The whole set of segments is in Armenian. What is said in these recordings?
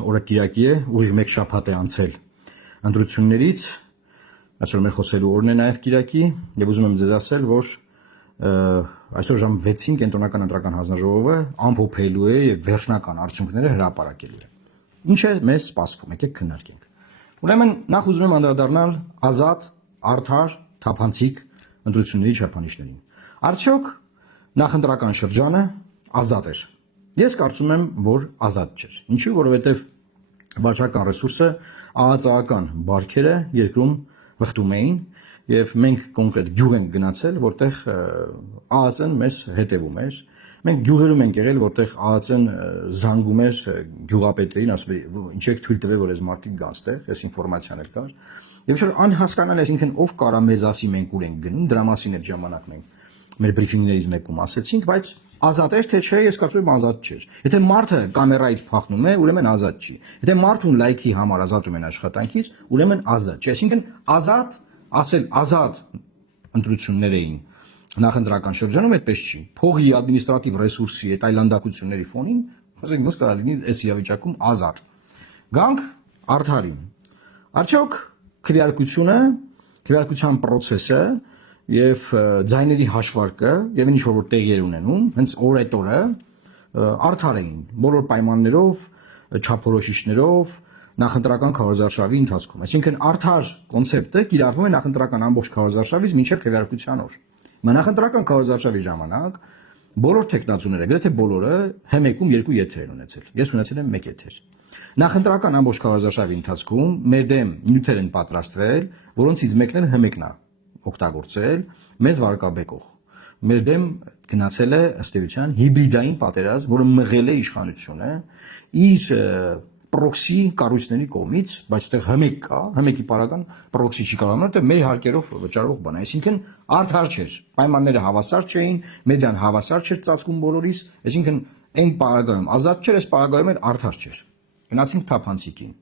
Օրակիրակի է, ուղիղ մեկ շաբաթ է անցել ընտրություններից, այսօր մեր խոսելու օրն է նաև Կիրակի, եւ ուզում եմ ձեզ ասել, որ այսօր ժամ 6-ին Կենտրոնական ընտրական հանձնաժողովը ամփոփելու է եւ վերջնական արդյունքները հրապարակելու է։ Ինչ է մեզ սպասվում, եկեք քննարկենք։ Ուրեմն նախ ուզում եմ անդրադառնալ ազատ, արդար, թափանցիկ ընտրությունների չափանիշներին։ Արդյոք նախընտրական շրջանը ազատ էր։ Ես կարծում եմ, որ ազատ չէր։ Ինչու՞, որովհետև վարչական ռեսուրսը ԱԱԾ-ական բարքերը երկրում վխտում էին եւ մենք կոնկրետ գյուղ ենք գնացել, որտեղ ԱԱԾ-ն մեզ հետևում էր։ Մենք գյուղերում ենք եղել, որտեղ ԱԱԾ-ն զանգում էր գյուղապետերին, ասում էր, ինչ եք թույլ տվել, որ այս մարդիկ գան ստեղ, այս ինֆորմացիան էլ կար։ Եվ չէ անհասկանալի, այսինքն ով կարա մեզ ասի մենք ուր ենք գնում, դրա մասին այդ ժամանակ մենք մեր բրիֆինգներից մեկում ասեցինք, բայց ազատ էր թե չէ, ես կարծում եմ ազատ չէր։ Եթե մարդը կամերայից փախնում է, ուրեմն ազատ չի։ Եթե մարդուն լայքի համար ազատում են աշխատանքից, ուրեմն ազատ չէ։ Այսինքն ազատ, ասել ազատ ընտրություններ էին նախընտրական շրջանում այդպես չի։ Փողի ադմինիստրատիվ ռեսուրսի այդ այլանդակությունների ֆոնին, ասենք ոնց կարա լինի այս իրավիճակում ազատ։ Գանք արդարին։ Արդյոք քվեարկության process-ը եւ ձայների հաշվարկը եւ ինչ որ տեղի էր ունենում, հենց օրը արդար էին բոլոր պայմաններով, չափորոշիչներով, նախընտրական քարոզարշավի ընթացքում։ Այսինքն արդար կոնցեպտը կիրառվում է նախընտրական ամբողջ քարոզարշավից մինչև քվեարկության օր։ Նախընտրական քարոզարշավի ժամանակ բոլոր տեխնացուները, գրեթե բոլորը հմեկում 2 եթեր են ունեցել։ Ես ունեցել եմ 1 եթեր։ Նախընտրական ամբողջ քարոզարշավի ընթացքում մեր դեմ նյութեր են պատրաստվել, որոնցից մեկն էլ հմեկն է օգտագործել մեզ վարկաբեկող։ Մեր դեմ գնացել է ըստ էության հիբրիդային պատերազմ, որը մղել է իշխանությունը իր պրոքսի կառույցների կողմից, բայց այդտեղ հմեկ կա, հմեկի պարագան պրոքսի չի կարող անել, դա մեր հարկերով վճարվող բան է։ Այսինքն արդար չէր, պայմանները հավասար չէին, մեդիան հավասար չէր ծածկում բոլորիս, այսինքն այն պարագայում ազատ չէր, այս պարագայում էլ արդար չէր։ Գնացինք թափանցիկին։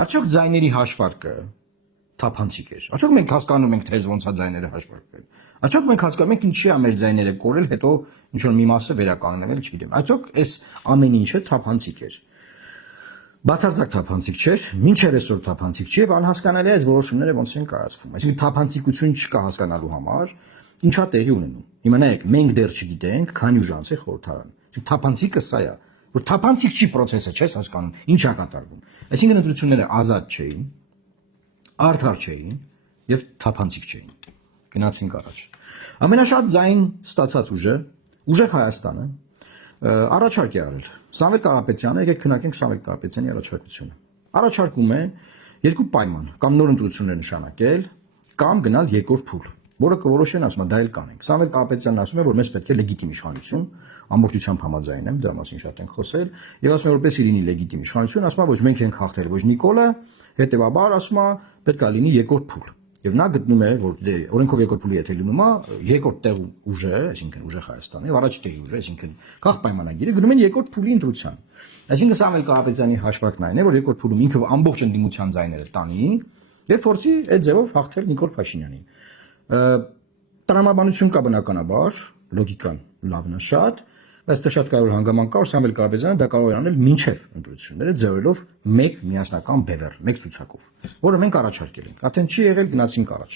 Արդյոք ձայների հաշվարկը թափանցիկ էր։ Արդյոք մենք հասկանում ենք, թե ոնց է ձայները հաշվարկվել։ Արդյոք մենք հասկանում ենք ինչի է մեր ձայները կորել, հետո ինչ որ մի մասը վերականգնվել, չգիտեմ։ Արդյոք այս ամեն ինչը թափանցիկ էր։ Բացարձակ թափանցիկ չէր, մինչև այսօր թափանցիկ չի եւ անհասկանալի է այս որոշումները ոնց են կայացվում։ Այսինքն թափանցիկություն չկա հասկանալու համար, ինչա տեղի ունենում։ Հիմա նայեք, մենք դեռ չգիտենք, քանի ուժ անց է խորհրդարան։ Թափանցիկը սա է, որ թափանցիկ չի process-ը, չես հասկանում, ինչ է կատարվում։ Այսինքն ընտրությունները ազատ չէին, արդար չէին եւ թափանցիկ չէին։ Գնացինք առաջ։ Ամենաշատ ձայն ստացած ուժեղ Հայաստանը առաջարկ է արել։ Սամվել Կարապետյանը, եկեք քննարկենք Սամվել Կարապետյանի առաջարկությունը։ Առաջարկում է երկու պայման, կամ նոր ընտրություններ նշանակել, կամ գնալ երկրորդ փուլ, որը կորոշեն, ասում է, դա էլ կանենք։ Սամվել Կարապետյանն ասում է, որ մեզ պետք է լեգիտիմ իշխանություն, ամբողջությամբ համաձայն եմ, դրա մասին շատ ենք խոսել, եւ ասում է, որպես լինի լեգիտիմ իշխանություն, ասում է, ոչ մենք ենք հաղթել, ոչ Նիկոլը, հետեւաբար ասում է, պետք է լինի երկրորդ փուլ։ Եվ նա գտնում է, որ օրենքով երկրորդ փուլի եթե լինում է, երկրորդ տեղ ուժը, այսինքն ուժեղ Հայաստանը, եւ առաջ տեղի ուժը, այսինքն քաղ պայմանագիրը գնում են երկրորդ փուլի ընտրության։ Այսինքն Սամվել Կարապետյանի հաշվարկն այն է, որ երկրորդ փուլում ինքը ամբողջ ընդդիմության ձայները տանի եւ փորձի այդ ձևով հաղթել Նիկոլ Փաշինյանին։ Տրամաբանություն կա բնականաբար, լոգիկան լավն է շատ, բայց դա շատ կարևոր հանգամանք կա, որ Սամվել Կարապետյանը դա կարող է անել մինչև ընտրությունները ձևելով մեկ միասնական բևեռ, մեկ ցուցակով, որը մենք առաջարկել ենք։ Արդեն չի եղել, գնացինք առաջ։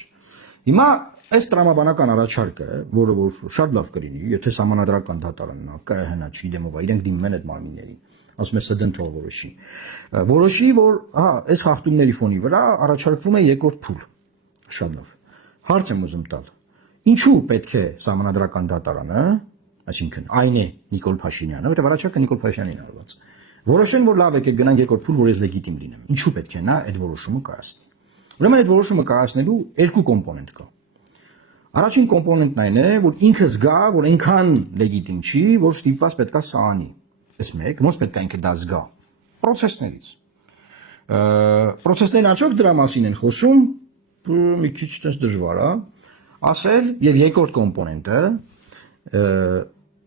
Հիմա այս տրամաբանական առաջարկը, որը որ շատ լավ կլինի, եթե համանդրական դատարանն է, ԿՀՆ-ը, չգիտեմ ով, իրենք դիմում են այդ մարմիններին, ասում է ՍԴՄ թող որոշի, որ հա, այս խախտումների ֆոնի վրա առաջարկվում է երկրորդ փուլ։ Շատ լավ։ Հարց եմ ուզում տալ։ Ինչու պետք է համանդրական դատարանը, այսինքն այն է Նիկոլ Փաշինյանը, որտեղ առաջարկը Նիկոլ Փաշինյանին արված։ Որոշեն, որ լավ եկեք գնանք երկրորդ փուլ, որ ես լեգիտիմ լինեմ։ Ինչու պետք է նա այդ որոշումը կայացնի։ Ուրեմն այդ որոշումը կայացնելու երկու կոմպոնենտ կա։ Առաջին կոմպոնենտն այն է, որ ինքը զգա, որ այնքան լեգիտիմ չի, որ ստիպված պետքա սահանի։ Այս մեկ, ոնց պետքա ինքը դա զգա։ Պրոցեսներից։ Պրոցեսներն արդյոք դրա մասին են խոսում, մի քիչ տես դժվար է ասել, եւ երկրորդ կոմպոնենտը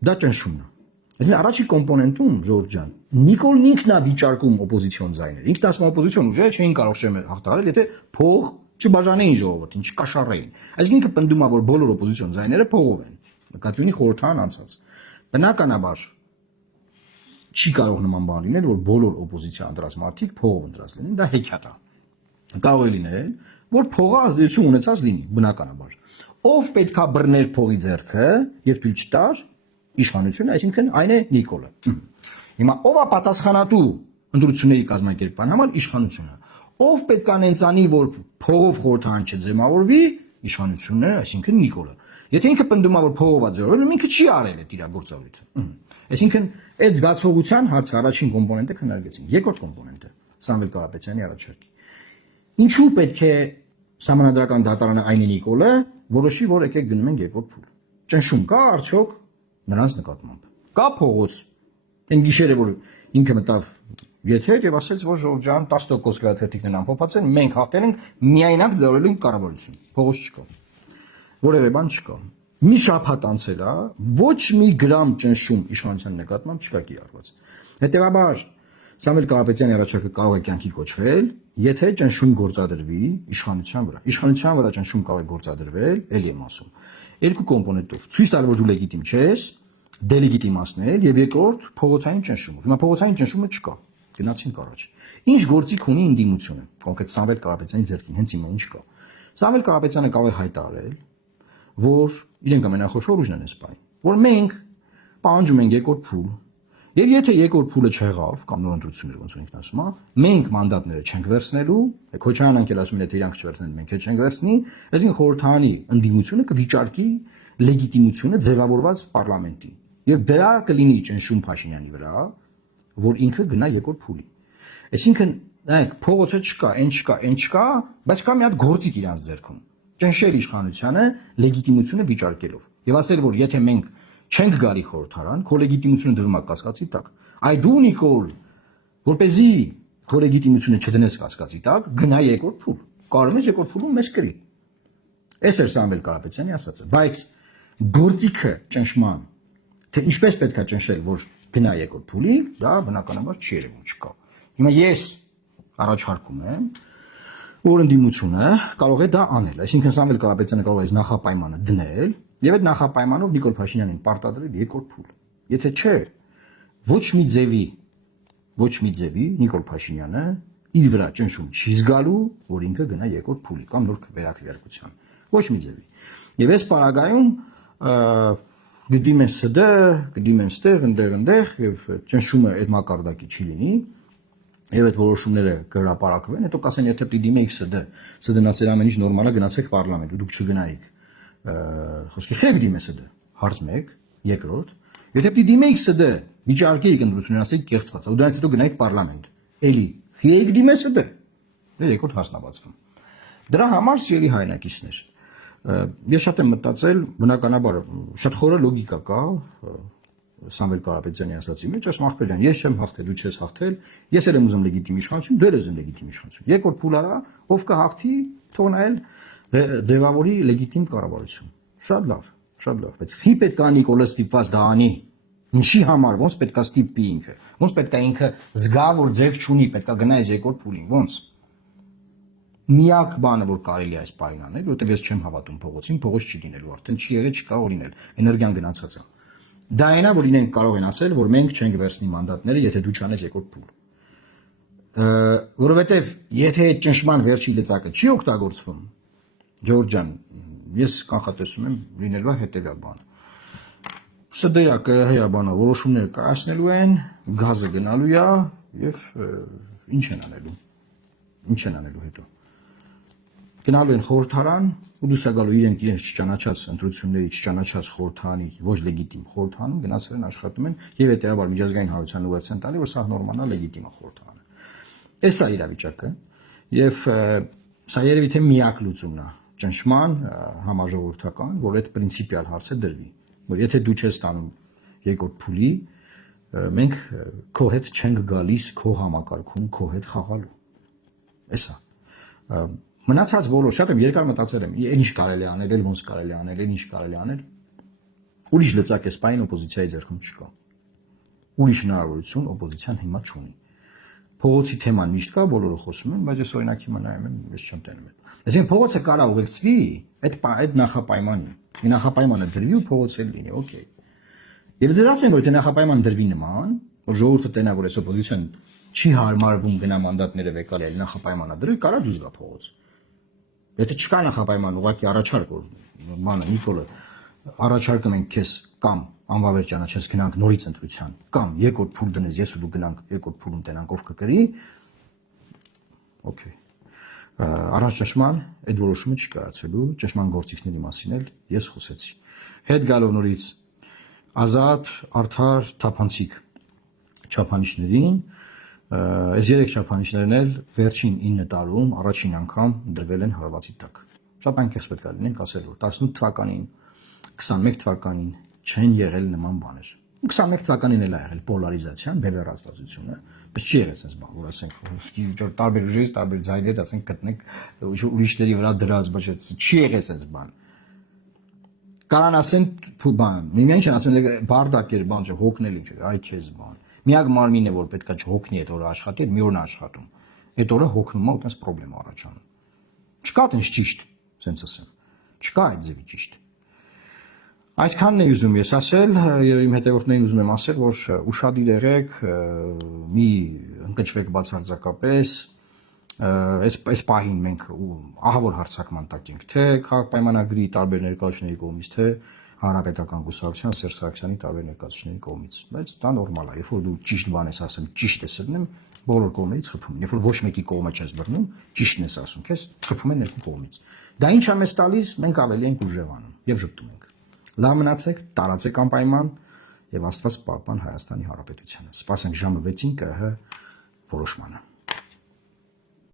դա ճնշումն է։ Այսինքն առաջի կոմպոնենտում Ժորժ ջան, Նիկոլն ինքն է վիճարկում օպոզիցիոն ձայները։ Ինքն ասում է օպոզիցիոն ուժերը չէին կարող շեմը հաղթահարել, եթե փող չբաժանեին ժողովրդին, չկաշառեին։ Այսինքն ինքը պնդում է, որ բոլոր օպոզիցիոն ձայները փողով են։ Նկատի ունի խորհրդարան անցած։ Բնականաբար չի կարող նման բան լինել, որ բոլոր օպոզիցիա ընտրած մարդիկ փողով ընտրած լինեն, դա հեքիաթ է։ Կարող է լինել, որ փողը ազդեցություն ունեցած լինի, բնականաբար։ Ով պետքա բռներ փողի ձեռքը եւ թույլ չտար իշխանությունը, այսինքն այն է Նիկոլը։ Հիմա ով է պատասխանատու ընտրությունների կազմակերպման համար իշխանությունը։ Ով պետք է նենցանի, որ փողով խորհրդարան չձևավորվի, իշխանությունն է, այսինքն Նիկոլը։ Եթե ինքը պնդում է, որ փողով է ձևավորվել, ինքը չի արել այդ իր գործառույթը։ Այսինքն այդ զգացողության հարցը առաջին կոմպոնենտը քննարկեցինք։ Երկրորդ կոմպոնենտը Սամվել Կարապետյանի առաջարկի։ Ինչու պետք է Սահմանադրական դատարանը այն է Նիկոլը որոշի, որ եկեք գնում ենք երկրորդ փուլ։ Ճնշում կա արդյոք նրանց նկատմամբ։ Կա փողոց։ Այն գիշերը որ ինքը մտավ եթեր եւ ասաց, որ Ժորժ ջան 10% գրաթերթիկներն ամփոփած են, մենք հաղթել ենք միայնակ ձեռելու ենք կառավարություն։ Փողոց չկա։ Որևէ բան չկա։ Մի շաբաթ անցել է, ոչ մի գրամ ճնշում իշխանության նկատմամբ չկա կիրառված։ Հետևաբար Սամվել Կարապետյանի առաջարկը կարող է կյանքի կոչվել, եթե ճնշում գործադրվի իշխանության վրա։ Իշխանության վրա ճնշում կարող է գործադրվել, էլի եմ ասում, երկու կոմպոնենտով։ Ցույց տալ, որ դու լեգիտիմ չես, դելեգիտիմացնել եւ երկրորդ փողոցային ճնշումով։ Հիմա փողոցային ճնշումը չկա։ Գնացինք առաջ։ Ինչ գործիք ունի ինդիմությունը, կոնկրետ Սամվել Կարապետյանի ձեռքին, հենց հիմա ինչ կա։ Սամվել Կարապետյանը կարող է հայտարարել, որ իրենք ամենախոշոր ուժն են սպայն, որ մենք պահանջում ենք երկրորդ փուլ։ Եվ եթե երկրորդ փուլը չեղավ, կամ նոր ընտրություններ ոնց որ ինքն ասում է, մենք մանդատները չենք վերցնելու, Քոչարյանն անկել ասում է, եթե իրանք չվերցնեն, մենք էլ չենք վերցնի, այսինքն խորհրդարանի ընդդիմությունը կվիճարկի լեգիտիմությունը ձևավորված պարլամենտի։ Եվ դրա կլինի ճնշում Փաշինյանի վրա, որ ինքը գնա երկրորդ փուլի։ Այսինքն, նայեք, փողոցը չկա, այն չկա, բայց կա մի հատ գործիք իրանց ձեռքում։ Ճնշել իշխանությանը լեգիտիմությունը վիճարկելով։ Եվ ասել, որ եթե մենք չենք գալի խորհրդարան, քո լեգիտիմությունը դրվում է կասկածի տակ։ Այ դու Նիկոլ, որպեսզի քո լեգիտիմությունը չդնես կասկածի տակ, գնա երկրորդ փուլ։ Կարող ես երկրորդ փուլում մեզ կրի։ Էս էր Սամվել Կարապետյանի ասածը, բայց գործիքը ճնշման, թե ինչպես պետք է ճնշել, որ գնա երկրորդ փուլի, դա բնականաբար չի երևում չկա։ Հիմա ես առաջարկում եմ, որ ընդդիմությունը կարող է դա անել, այսինքն Սամվել Կարապետյանը կարող է նախապայմանը դնել եւ այդ նախապայմանով Նիկոլ Փաշինյանին պարտադրել երկրորդ փուլ։ Եթե չէ, ոչ մի ձևի Նիկոլ Փաշինյանը իր վրա ճնշում չի զգալու, որ ինքը գնա երկրորդ փուլի կամ նոր վերակերակրության։ Ոչ մի ձևի։ Եվ այս պարագայում գտիմ են ՍԴ, գտիմ են ստեղ, ընդեղ եւ ճնշումը այդ մակարդակի չի լինի։ Եվ այդ որոշումները կհրապարակվեն, հետո կասեն, եթե պիտի դիմեիք ՍԴ-ն ասել ամեն ինչ նորմալ է, գնացեք պարլամենտ, դուք չգնայիք։ Խոսքի խեք դիմես ՍԴ, հարց 1, երկրորդ, եթե պիտի դիմեիք ՍԴ, վիճարկեիք ընտրություններ, ասեիք կեղծված, ու դրանից հետո գնայիք պարլամենտ։ Էլի, խիեիք դիմես ՍԴ։ Դե երկրորդ հարցն է բացվում։ Դրա համար սիրելի հայրենակիցներ, ես շատ եմ մտածել, բնականաբար շատ խորը լոգիկա կա Սամվել Կարապետյանի ասացի մեջ, ասում ախպեր ջան, ես չեմ հաղթել, դու չես հաղթել, ես էլ եմ ուզում լեգիտիմ իշխանություն, դու ես ուզում լեգիտիմ իշխանություն։ Երկրորդ փուլ արա, ով կհաղթի, թող նայել ձևավորի լեգիտիմ կառավարություն։ Շատ լավ, բայց խի պետք է Նիկոլը ստիպված դա անի։ Ինչի համար, ոնց պետք է ստիպի ինքը։ Ոնց պետք է ինքը զգա, որ ձև չունի, պետք է գնա այս երկրորդ փուլին, ոնց։ Միակ բանը, որ կարելի է այս պահին անել, որովհետև ես չեմ հավատում փողոցին, փողոց չի լինելու, արդեն չի եղել, չկա որ լինել, էներգիան գնացած է։ Դա այնա, որ իրենք կարող են ասել, որ մենք չենք վերցնի մանդատները, եթե դու չանես երկրորդ փուլ։ Որովհետև եթե այդ ճնշման վերջին լծակը չի օգտագործվում, Ժորժ ջան, ես կանխատեսում եմ լինելու է հետևյալ բանը։ ՍԴ-ը ԿՀ-ը բանը որոշումներ կայացնելու են, գազը գնալու է եւ ինչ են անելու հետո։ Գնալու են խորհրդարան, ու դուրս է գալու իրենք չճանաչած ընտրությունների, չճանաչած խորհրդարանի, ոչ լեգիտիմ խորհրդարանում գնացել են աշխատում են եւ հետեւաբար միջազգային հանրության ուղերձ են տալի, որ սա նորմալ է, լեգիտիմ է խորհրդարանը։ Էս է իրավիճակը եւ սա երևի թե միակ լուծումն է ճնշման համաժողովրդական, որ այդ պրինցիպիալ հարցը դրվի, որ եթե դու չես տանում երկրորդ փուլի, մենք քո հետ չենք գալիս քո համակարգում քո հետ խաղալու։ Էսա։ Մնացած բոլոր շատ եմ երկար մտածել եմ, ինչ կարելի է անել, ոնց կարելի է անել, ինչ կարելի է անել։ Ուրիշ լծակ է սպայն օպոզիցիայի ձեռքում չկա։ Ուրիշ հնարավորություն օպոզիցիան հիմա չունի։ Փողոցի թեման միշտ կա, բոլորը խոսում են, բայց ես օրինակ հիմա նայում եմ, ես չեմ տենում։ Այսինքն փողոցը կարա ուղեկցվի այդ նախապայմանի։ Մի նախապայմանը դրվի ու փողոցը լինի, օքեյ։ Եվ ձեզ ասեմ, որ եթե նախապայման դրվի նման, որ ժողովուրդը տենա որ այս օպոզիցիան չի հարմարվում գնա մանդատները վեկալել նախապայմանադրել, կարա դուրս գա փողոց։ Եթե չկա նախապայման, ուղղակի առաջարկ որ բանը Նիկոլը առաջարկում ենք քեզ կամ անվավեր ճանաչես գնանք նորից ընտրության, կամ երկրորդ փուլ դնես, ես ու դու գնանք երկրորդ փուլում տենանք ով կկրի, օքեյ։ Առաջ ճշման այդ որոշումը չի կարացելու, ճշման գործիքների մասին էլ ես խոսեցի։ Հետ գալով նորից ազատ, արդար, թափանցիկ չափանիշներին, այս երեք չափանիշներն էլ վերջին 9 տարում առաջին անգամ դրվել են հարվածի տակ։ Շատ անկեղծ պետք է լինենք ասել, որ 18 թվականին, 21 թվականին չեն եղել նման բաներ։ 21 թվականին էլ ա եղել պոլարիզացիան, բևեռաստվածությունը, բայց չի եղել այսպես բան, որ ասենք տարբեր ուժերից, տարբեր ձայներ, ասենք գտնենք ուրիշների վրա դրած, բայց չի եղել այսպես բան։ Կարան ասեն բան, միմյանց չեն ասեն բարդակ էր բան, հոգնել ինչ, այ քեզ բան։ Միակ մարմինը, որ պետքա չհոգնի այդ օրը աշխատի, մի օրն աշխատում։ Այդ օրը հոգնում է ու տես խնդրեմ առաջանում։ Չկա տենց ճիշտ, ասենց ասեմ։ Չկա այդ ձևի ճիշտ։ Այսքանն է ուզում ես ասել, եւ իմ հետևորդներին ուզում եմ ասել, որ ուշադիր եղեք, մի ընկճվեք բացարձակապես, այս պահին մենք ահավոր հարցակման տակ ենք, թե քաղաքապայմանագրի տարբեր ներկայացուցիչների կողմից, թե Հանրապետական կուսակցության Սերժ Սարգսյանի տարբեր ներկայացուցիչների կողմից, բայց դա նորմալ է, երբ որ դու ճիշտ բան ես ասում, ճիշտ ես դնում, բոլոր կողմերից խփում են, երբ որ ոչ մեկի կողմը չես բռնում, ճիշտն ես ասում, քեզ խփում են երկու կողմից։ Դա ինչ է մեզ տալիս, մենք ավելի ենք ուժեղանում եւ ճպտում ենք։ Լավ մնացեք, տարածեք անպայման եւ Աստված պահպան Հայաստանի Հանրապետությանը։ Սպասենք ժամը 6-ին ԿՀ որոշմանը։